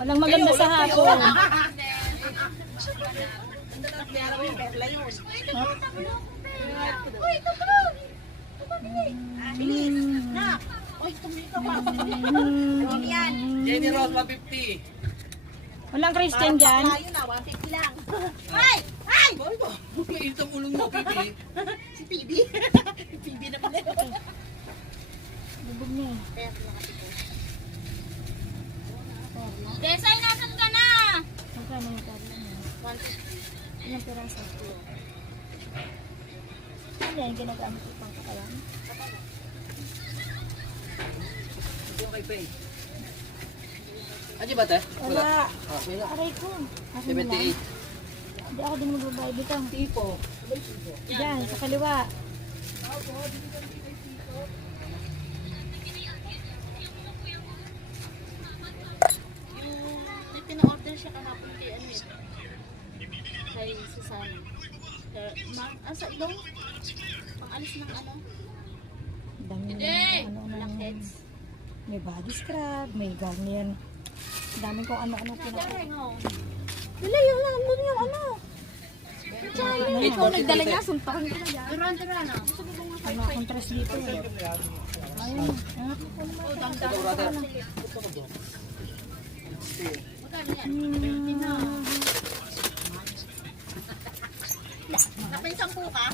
Walang maganda sa hapon. Jenny Rose, 150. Walang Christian dyan. Tayo na, 150 lang. Ay! Ay! Bakit ba? Mainit ang ulong mo, Pipi. Si PB. PB na pala yun. Bubog niya. Desay, nasan ka na? Magkano yung karne niya? 150. Ilang piraso? Ano yan? Ginagamit ko pang kakalan? Yung kay Pay. Ano ba, te? Wala. Ah, wala. Aray ko. Asan mo lang? 78. Hindi ako din magbabayad dito. Tipo. Diyan, sa kaliwa. May pina-order siya kahapon kay ano eh. Kay Susan. Sa ilong? Pang-alis ng ano? Dami ano, Blackheads. may body scrub, may ganyan. Dami kong ano-ano pinaka. Dala yung lang doon yung ano. Ikaw nagdala niya, suntakin ko na yan. Ano akong tres dito eh. Ayun. Hanap ko naman. Napinsang po ka?